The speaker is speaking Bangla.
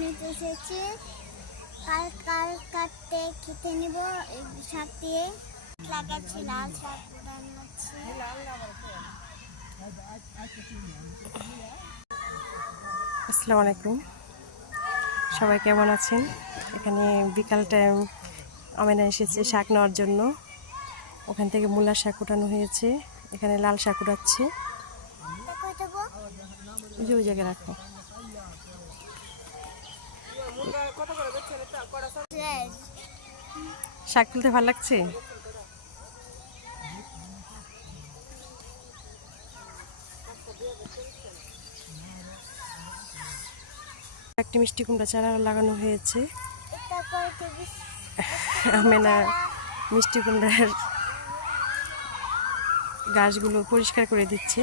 নিতে এসেছি। কাল কাল কাটতে খেতে নিব শাক দিয়ে লাগাচ্ছি, লাল শাক রান্নাচ্ছি। আসসালামু আলাইকুম, সবাই কেমন আছেন? এখানে বিকাল টাইম আমেনা এসেছে শাক নেওয়ার জন্য। ওখান থেকে মূলার শাক উঠানো হয়েছে, এখানে লাল শাক উঠাচ্ছে। ওই জায়গায় রাখো। শাক তুলতে ভালো লাগছে। একটি মিষ্টি কুমড়া চারা লাগানো হয়েছে। আমেনা মিষ্টি কুমড়ার গাছগুলো পরিষ্কার করে দিচ্ছে।